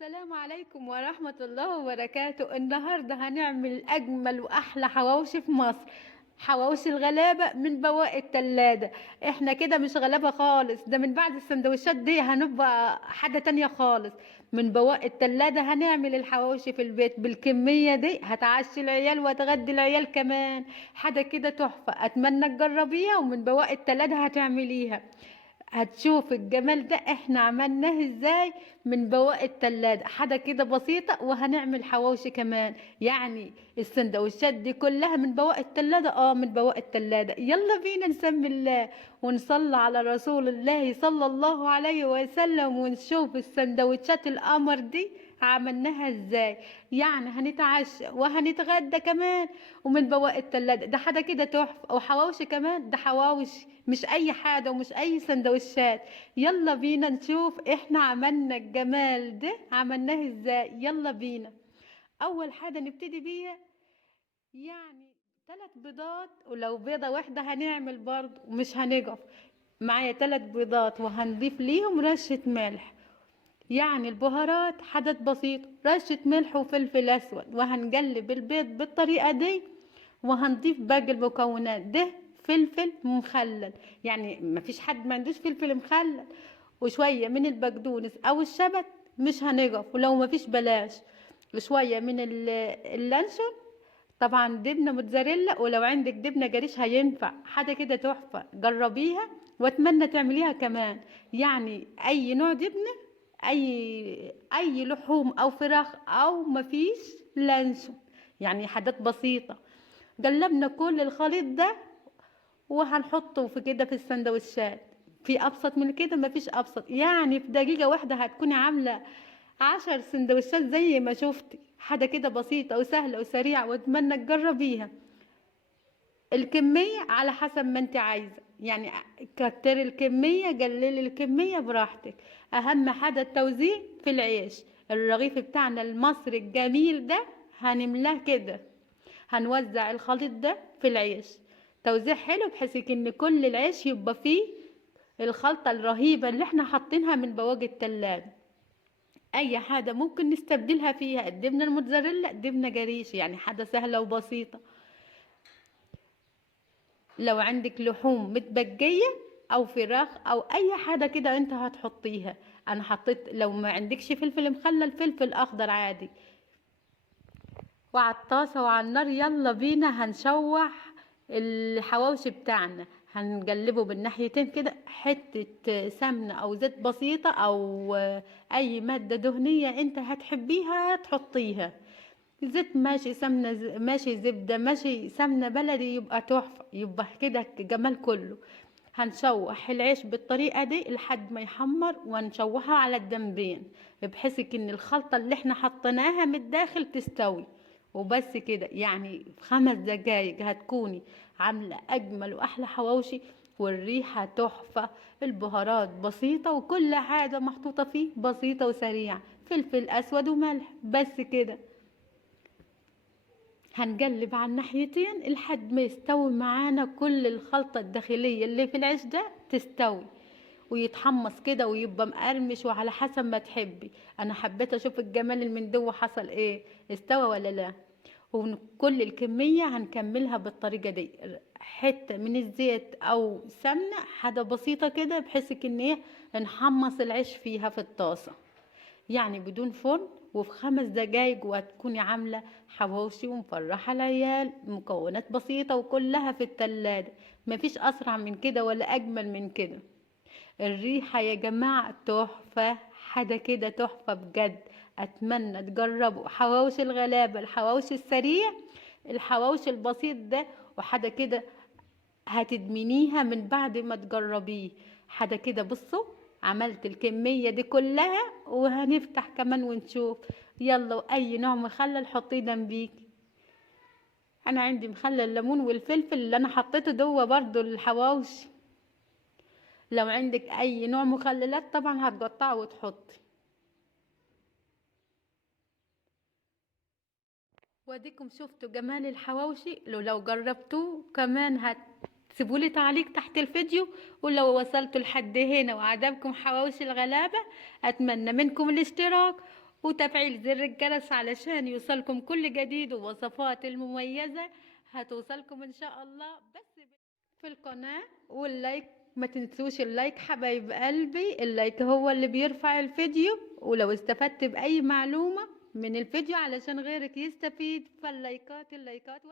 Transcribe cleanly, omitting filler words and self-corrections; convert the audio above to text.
السلام عليكم ورحمة الله وبركاته. النهاردة هنعمل أجمل وأحلى حواوشي في مصر. حواوشي الغلابة من بواقي التلاجة. احنا كده مش غلابة خالص، ده من بعد السندوتشات دي هنبقى حاجة تانية خالص. من بواقي التلاجة هنعمل الحواوشي في البيت بالكمية دي، هتعشي العيال وتغدي العيال كمان. حاجة كده تحفة، أتمنى تجربيها ومن بواقي التلاجة هتعمليها. هتشوف الجمال ده احنا عملناه ازاي من بواقي التلاجة. حاجة كده بسيطة وهنعمل حواوشي كمان. يعني السندوتشات دي كلها من بواقي التلاجة، من بواقي التلاجة. يلا بينا نسمي الله ونصلي على رسول الله صلى الله عليه وسلم ونشوف السندوتشات القمر دي عملناها ازاي. يعني هنتعشى وهنتغدى كمان ومن بواقي التلاجة. ده حاجة كده تحفة، وحواوشي كمان، ده حواوشي مش اي حاجة ومش اي سندوتشات. يلا بينا نشوف احنا عملنا الجمال ده عملناه ازاي. يلا بينا. اول حاجة نبتدي بيها يعني 3 بيضات، ولو بيضة واحدة هنعمل برضه ومش هنقف. معايا 3 بيضات وهنضيف ليهم رشة ملح. يعني البهارات حدث بسيط، رشة ملح وفلفل اسود، وهنقلب البيض بالطريقة دي. وهنضيف باقي المكونات ده. فلفل مخلل، يعني مفيش حد ما عندوش فلفل مخلل. وشوية من البقدونس او الشبت، مش هنقف ولو مفيش بلاش. وشوية من اللانشون. طبعا جبنة موتزاريلا، ولو عندك جبنة جريش هينفع. حاجة كده تحفة، جربيها واتمنى تعمليها كمان. يعني اي نوع جبنة، اي لحوم او فراخ او مفيش لانشون. يعني حاجات بسيطة. قلبنا كل الخليط ده وهنحطه في كده في السندوتشات. في ابسط من كده مفيش ابسط. يعني في دقيقة واحدة هتكوني عاملة 10 سندوتشات زي ما شفتي. حاجة كده بسيطة وسهلة وسريعة واتمنى تجربيها. الكمية على حسب ما انت عايزة، يعني كتري الكمية قللي الكمية براحتك. اهم حاجة التوزيع في العيش. الرغيف بتاعنا المصري الجميل ده هنملاه كده. هنوزع الخليط ده في العيش توزيع حلو، بحيث ان كل العيش يبقى فيه الخلطة الرهيبة اللي احنا حاطينها من بواقي التلاجة. اي حاجة ممكن نستبدلها فيها الجبنة الموتزاريلا جبنة جريش، يعني حاجة سهلة وبسيطة. لو عندك لحوم متبقية او فراخ او اي حاجة كده انت هتحطيها. انا حطيت، لو ما عندكش فلفل مخلل فلفل اخضر عادي. وعلى الطاسة وعلى النار يلا بينا هنشوح الحواوشي بتاعنا. هنقلبه بالناحيتين كده، حتة سمنة او زيت بسيطة او اي مادة دهنية انت هتحبيها تحطيها. زيت ماشي، سمنة ماشي، زبدة ماشي، سمنة بلدي يبقى تحفة، يبقى كده جمال كله. هنشوح العيش بالطريقة دي لحد ما يحمر، ونشوحه على الجنبين بحيث ان الخلطة اللي احنا حطيناها من الداخل تستوي. وبس كده، يعني في 5 دقايق هتكوني عاملة اجمل واحلى حواوشي. والريحة تحفة. البهارات بسيطة وكل حاجة محطوطة فيه بسيطة وسريعة، فلفل اسود وملح، بس كده. هنقلب على الناحيتين لحد ما يستوي معانا كل الخلطة الداخلية اللي في العيش ده تستوي. ويتحمص كده ويبقى مقرمش، وعلى حسب ما تحبي. انا حبيت اشوف الجمال اللي من جوه حصل ايه، استوى ولا لا. وكل الكمية هنكملها بالطريقة دي. حتة من الزيت او سمنة، حاجة بسيطة كده بحيث ان ايه نحمص العيش فيها في الطاسة. يعني بدون فرن، وفي 5 دقايق وهتكوني عاملة حواوشي ومفرحة العيال. مكونات بسيطة وكلها في التلاجة. مفيش أسرع من كده ولا أجمل من كده. الريحة يا جماعة تحفة، حاجة كده تحفة بجد. أتمنى تجربوا حواوشي الغلابة، الحواوشي السريع، الحواوشي البسيط ده. وحاجة كده هتدمنيها من بعد ما تجربيه. حاجة كده بصوا، عملت الكمية دي كلها وهنفتح كمان ونشوف. يلا، واي نوع مخلل حطيه جنبيكي. انا عندي مخلل الليمون والفلفل اللي انا حطيته جوه برضو الحواوشي. لو عندك اي نوع مخللات طبعا هتقطعه وتحطي. واديكم شفتوا جمال الحواوشي. لو جربتوه كمان هتسيبولي تعليق تحت الفيديو. ولو وصلتوا لحد هنا وعجبكم حواوشي الغلابة، اتمنى منكم الاشتراك وتفعيل زر الجرس علشان يوصلكم كل جديد، ووصفات المميزة هتوصلكم ان شاء الله. بس في القناة، واللايك ما تنسوش اللايك حبايب قلبي، اللايك هو اللي بيرفع الفيديو، ولو استفدت بأي معلومة من الفيديو علشان غيرك يستفيد، فاللايكات اللايكات